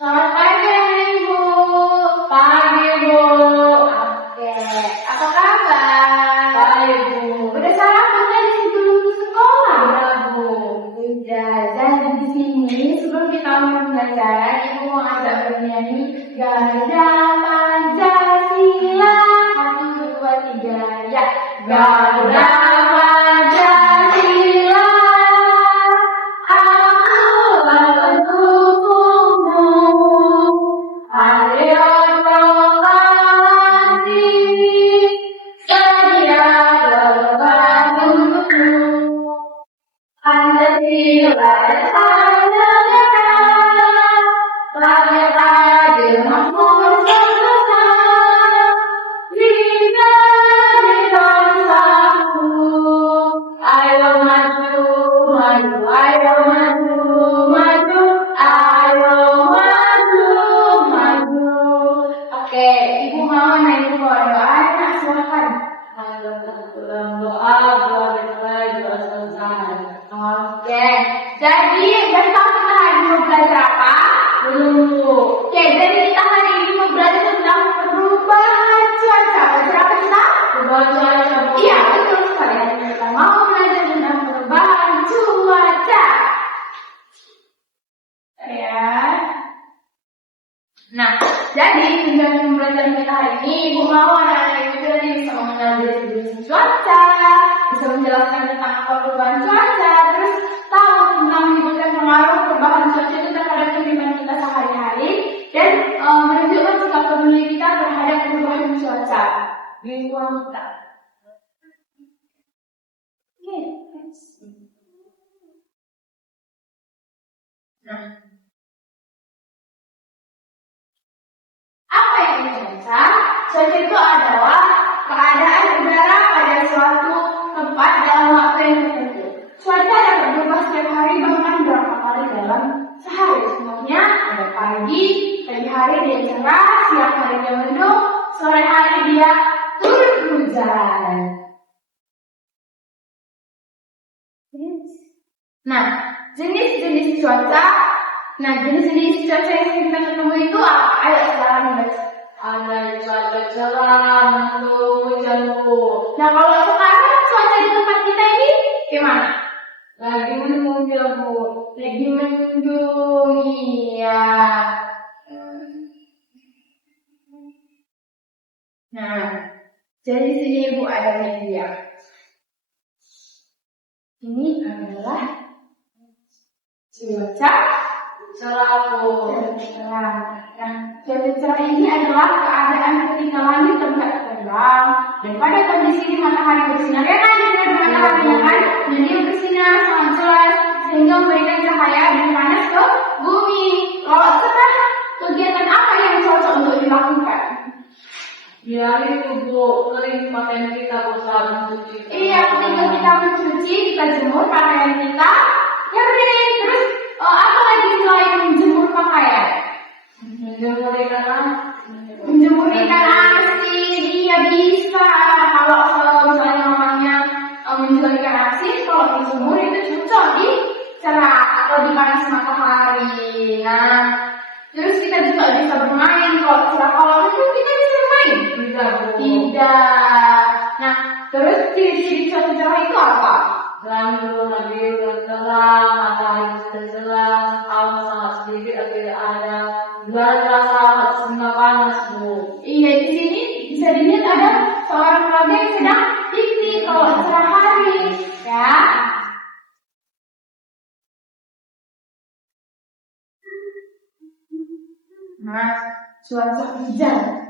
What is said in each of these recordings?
Selamat pagi, Ibu. Pagi, Bu. Oke, apa kabar? Baik, Bu. Udah sarapan kan sebelum ke sekolah? Udah, Bu. Udah. Dan di sini sebelum kita mulai belajar, Ibu mau ngajak bernyanyi Garuda Pancasila. 1, 2, 3, ya. Garuda Pancasila, akulah pendukungmu. Patriot proklamasi, sedia berbagi untukmu. Pancasila dasar negara, bangsa makmur bersama. Kita di bangsaku, ayo maju, maju, ayo maju, maju, ayo maju, maju. Oke, Ibu mau naik doanya, silakan. Dalam doa, doa selesai. Oke, jadi besok kita hari ini mau belajar apa? Belum. Oke, jadi kita hari ini mau belajar tentang perubahan cuaca. Belajar apa kita? Perubahan cuaca, Bu. Iya, betul sekali. Kita mau belajar tentang perubahan cuaca. Ya. Nah, jadi dengan belajar kita hari ini, Ibu mau anak-anak itu jadi bisa mengenal diri cuaca, bisa menjelaskan tentang apa perubahan cuaca, terus tahu tentang menyebutkan pengaruh perubahan cuaca itu terhadap kehidupan kita sehari-hari, dan menunjukkan sikap peduli kita terhadap perubahan cuaca di lingkungan kita. Oke, next. Nah, apa itu cuaca? Cuaca itu adalah keadaan udara pada suatu tempat dalam waktu yang tertentu. Cuaca dapat berubah setiap hari, bahkan beberapa kali dalam sehari. Contohnya ada pagi hari dia cerah, siang hari dia mendung, sore hari dia turun hujan. Nah, jenis-jenis cuaca yang kita ketemu itu apa? Ayo sekarang guys. Ada cuaca cerah, mendung, hujan, Bu. Nah, kalau sekarang cuaca di tempat kita ini gimana? Lagi mendung ya, Bu. Lagi mendung, iya. Nah, jadi sini Ibu ada media. Ini adalah cuaca Cerah, Bu. cerah. Nah, cuaca cerah ini adalah keadaan ketika langit terlihat terang dan pada kondisi ini matahari bersinar. Ya kan, dengan mataharinya kan, jadi bersinar sangat jelas sehingga memberikan cahaya dan panas ke bumi. Kalau sekarang kegiatan apa yang cocok untuk dilakukan? Ya itu, Bu. Kering pakaian kita, Bu, saat mencuci. Iya, ketika kita mencuci, kita jemur pakaian kita, kering. Terus apa lagi selain menjemur pakaian? Menjemur ikan asin. Menjemur ikan asin, iya bisa. Kalau misalnya mamanya menjual ikan asin, kalau dijemur itu cocok di cerah atau di panas matahari. Nah, terus kita juga bisa bermain. Kalau itu kita bisa bermain. Tidak, Bu. Tidak. Nah, terus ciri-ciri cuaca cerah itu apa? Langit lagi terang, matahari sudah jelas, awan sangat sedikit atau tidak ada. Udara terasa sangat panas, Bu. Iya, di sini bisa dilihat ada seorang keluarga yang sedang piknik kalau cerah hari, ya. Nah, cuaca hujan.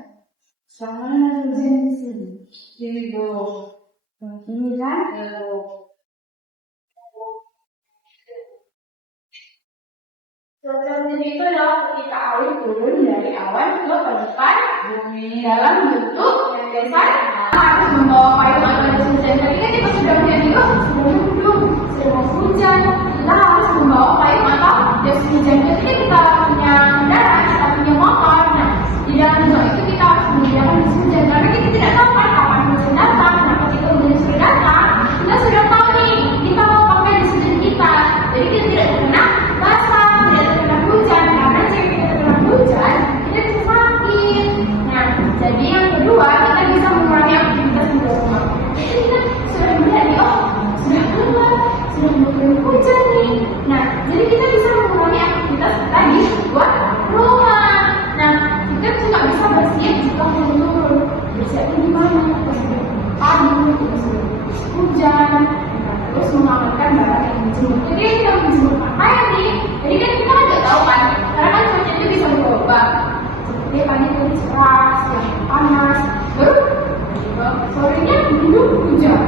Sama hujan di sini. Ini, Bu. Ini kan? Ya, Bu. Cuaca hujan itu adalah ketika air turun dari awan ke permukaan bumi dalam bentuk tetesan harus membawa payung atau jas hujan. Ketika kita sudah hujan juga sudah mendung, sudah mau hujan, kita harus membawa payung atau jas hujan. Ketika kita punya kendaraan, kita punya motor, nah di dalam motor itu kita harus menyediakan jas hujan karena kita tidak tahu kapan hujan datang. Nah, ketika hujan sudah datang, kita sudah tahu nih kita mau pakai jas hujan kita, jadi kita tidak terkena basah, tidak terkena hujan karena jika kita terkena coba. Seperti pagi tadi cerah, siang panas, baru sorenya mendung hujan.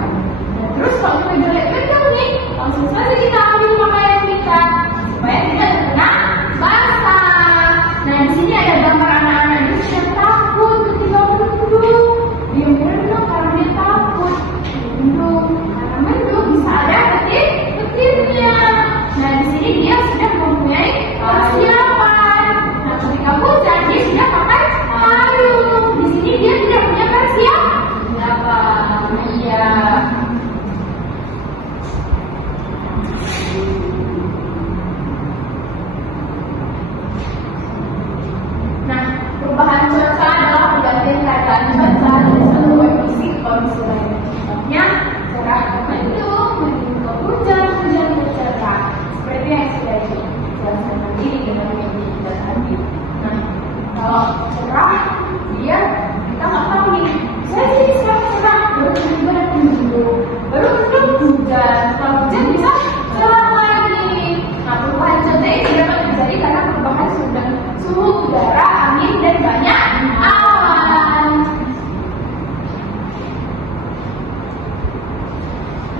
Nah, terus kalau kita jelek betul nih, langsung saja kita ambil pakaian kita supaya kita terkena basah. Nah, di sini ada gambar anak-anak itu yang takut ketika mendung. Dia berenang karena dia takut mendung. Karena mendung bisa ada petir-petirnya. Nah, di sini dia sudah mempunyai persiapan. Nah, ketika hujan dia sudah pakai payung. Di sini dia tidak punya persiapan. Iya. Nah, perubahan cuaca adalah pergantian keadaan cuaca dari satu kondisi ke kondisi lain. Contohnya, cerah ke mendung, mendung ke hujan, hujan ke cerah. Seperti yang sudah dijelaskan tadi dengan media kita tadi. Nah, kalau cerah, dia kita nggak tahu nih. Saya sih sekarang cerah, baru tiba-tiba nanti mendung, baru mendung hujan. Kalau hujan bisa cerah lagi. Nah, perubahan cuaca ini dapat terjadi karena perubahan suhu udara, angin, dan banyak awan.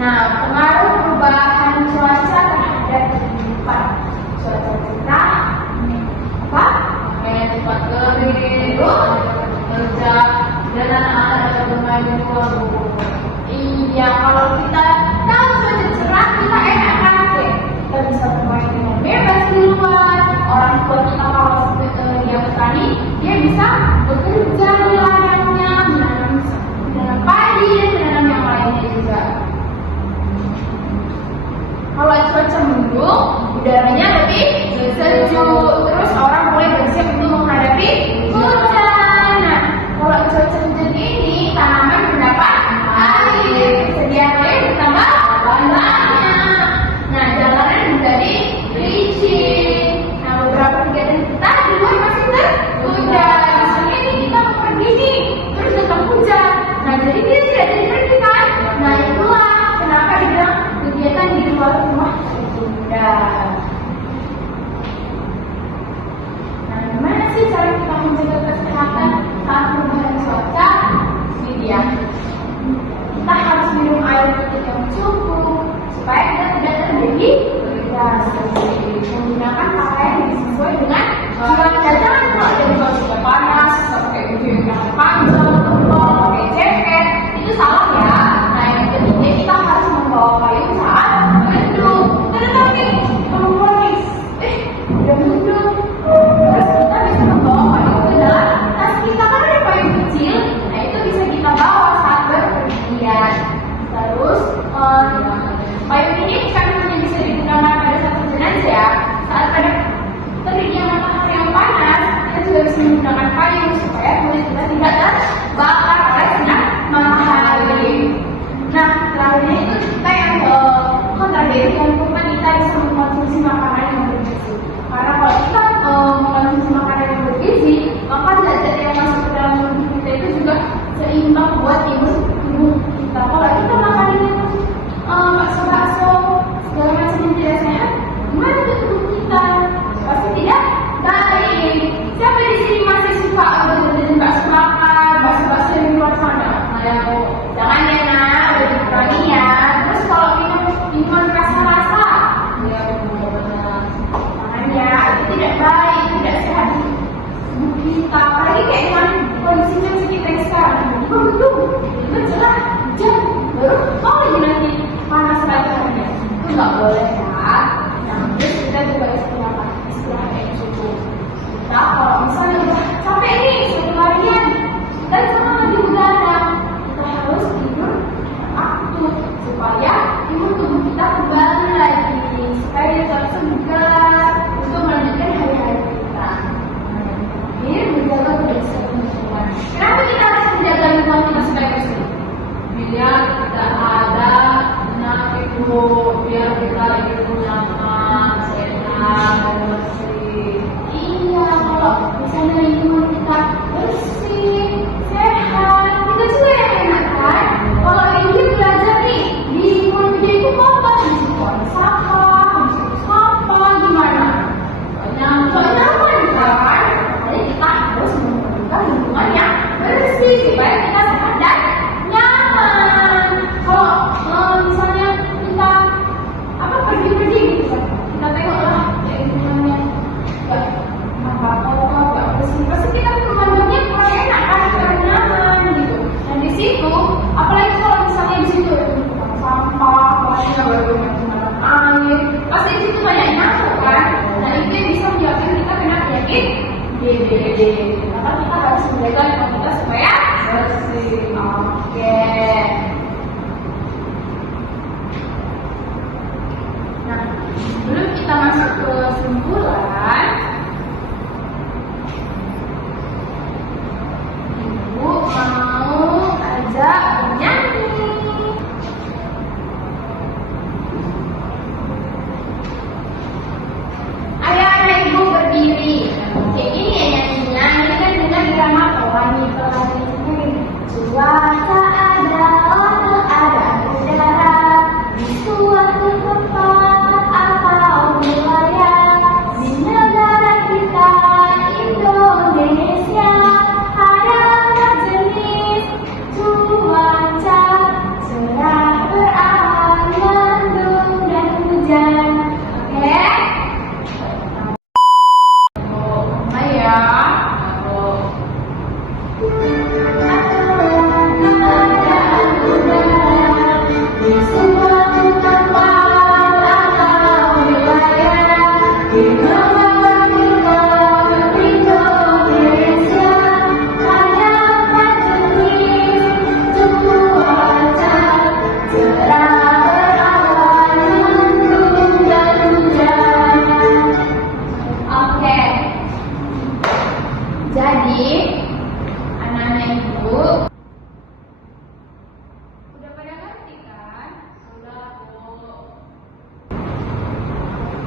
Nah, pengaruh perubahan cuaca terhadap kehidupan. Cuaca cerah, apa? cepat kering, kerja, dan anak-anak dapat bermain di luar. Iya, kalau kita tahu cuaca cerah, kita enak kan? Kita bisa bermain dengan bebas di luar. Orang tua kita kalau dia petani, dia bisa bekerja di ladangnya, menanam padi dan menanam yang lainnya juga. Kalau cuaca mendung, udaranya lebih sejuk, terus orang mulai bersiap untuk menghadapi hujan. Nah, kalau cuaca hujan ini, tanaman mendapat air, kesediaan air bertambah banyak. Nah, jalanan menjadi licin. Nah, beberapa kegiatan kita di luar masih terhujan. Misalnya ini kita mau pergi nih, terus datang hujan. Nah, jadi dia tidak jadi pergi kan? Nah, itulah kenapa dibilang kegiatan di luar rumah tertunda. Nah, gimana sih cara kita menjaga kesehatan saat perubahan cuaca? Ini dia. Kita harus minum air yang cukup supaya kita tidak terjadi menggunakan pakaian yang sesuai dengan cuaca. Jangan kalau jadi cuaca panas, pakai baju yang panjang, tebal, pakai jaket, itu salah ya. Nah, yang ketiga kita harus membawa payung saat mendung. Tetapi perempuan nih, udah mendung, terus kita bisa membawa payung ke dalam tas kita kan ada payung kecil. Nah, itu bisa kita bawa saat berpergian. Terus payung ini kan hanya bisa digunakan pada saat hujan aja. Saat ada teriknya matahari yang panas, kita juga bisa menggunakan payung supaya kulit kita tidak terbakar oleh sinar matahari. Nah, terakhirnya itu kita yang terakhir yang bukan kita bisa mengkonsumsi makanan yang bergizi. Karena kalau kita mengkonsumsi makanan yang bergizi, maka zat-zat yang masuk ke dalam tubuh kita itu juga seimbang buat imun tubuh kita. Kalau kita makan ini bakso-bakso segala macam yang tidak sehat, gimana tuh tubuh kita? Pasti tidak baik. Siapa di sini masih suka jajan bakso makan, bakso-bakso yang di luar sana? Jangan ya nak, udah dikurangi ya. Terus kalau minuman rasa-rasa, jangan ya, itu tidak baik, tidak sehat di tubuh kita. Apalagi kayak dengan kondisinya kita sekarang, mendung, cerah, hujan, baru lagi nanti panas lagi. Itu nggak boleh ya. Nah, terus kita juga istirahat yang cukup. Kita kalau misalnya udah capek nih satu harian dan semangat di begadang, kita harus tidur aktif supaya imun tubuh kita kembali lagi, supaya tetap segar untuk melanjutkan hari-hari kita. Ini menjaga kebersihan lingkungan. Kenapa kita harus menjaga lingkungan kita supaya bersih? Biar tidak ada penyakit, biar kita hidup D. Maka kita harus menjaga lingkungan kita supaya bersih. Oke. Nah, sebelum kita masuk ke kesimpulan, Ibu mau ajak bernyanyi. Ayo anak Ibu berdiri. Kayak gini ya nyanyinya. Ini kan kita di kamar wanita ini. Cuaca ada udara di suatu tempat atau wilayah di negara kita Indonesia. Ada jenis cuaca cerah berawan mendung dan hujan. Oke? Ayo. Di suatu tempat atau wilayah di negara kita Indonesia ada jenis cuaca cerah berawan mendung dan hujan. Oke. Jadi, anak-anak Ibu udah pada ngerti kan? Sudah, Bu.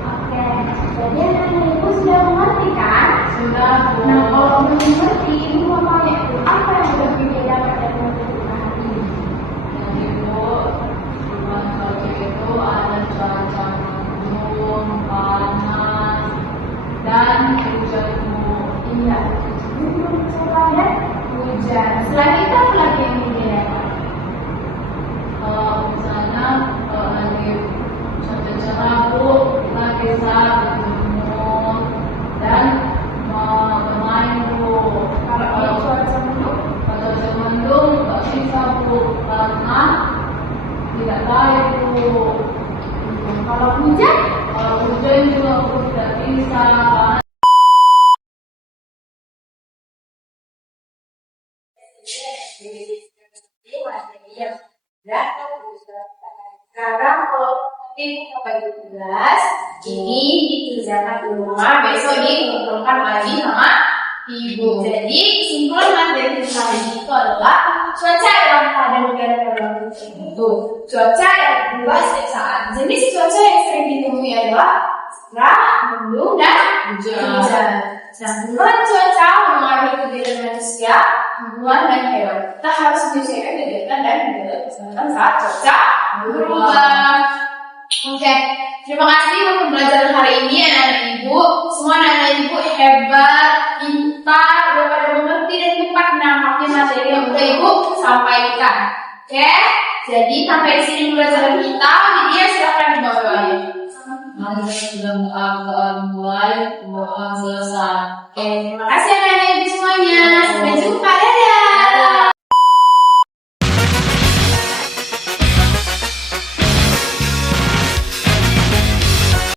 Oke, jadi anak-anak Ibu sudah mengerti kan? Sudah, Bu. Nah, kalau belum mengerti, Ibu mau tanya itu apa yang sudah Ibu dapat dari materi hari ini? Jadi Bu, bulan pagi itu ada cuaca mendung, panas, dan hujan Bu. Iya, sebelum cerah dan hujan. Selain itu apa lagi yang Ibu dapat? Misalnya lagi cuaca cerah Bu, kita bisa berjemur dan bermain Bu. Kalau cuaca mendung, Kalau cuaca mendung nggak bisa Bu, karena tidak baik Bu. kalau hujan, Kalau hujan juga Bu tidak bisa. Sekarang kalau nanti bagi tugas ini dikerjakan di rumah, besok dikumpulkan lagi sama Ibu. Jadi kesimpulan materi kita hari ini itu adalah cuaca dalam keadaan udara terlalu tertentu. Cuaca ada dua saat. Jenis cuaca yang sering ditemui adalah cerah, mendung, dan hujan. Nah, perubahan cuaca mempengaruhi kegiatan manusia, tumbuhan, dan hewan. Kita harus menyesuaikan kegiatan dan menjaga kesehatan saat cuaca berubah. Oke, terima kasih untuk pembelajaran hari ini anak-anak Ibu. Semua anak-anak Ibu hebat, pintar, udah pada mengerti dan cepat menangkapnya materi yang udah Ibu sampaikan. Oke, jadi sampai di sini pembelajaran kita. Media silakan dibawain. Mari kita mulai selesai. Oke, terima kasih anak-anak Ibu semuanya.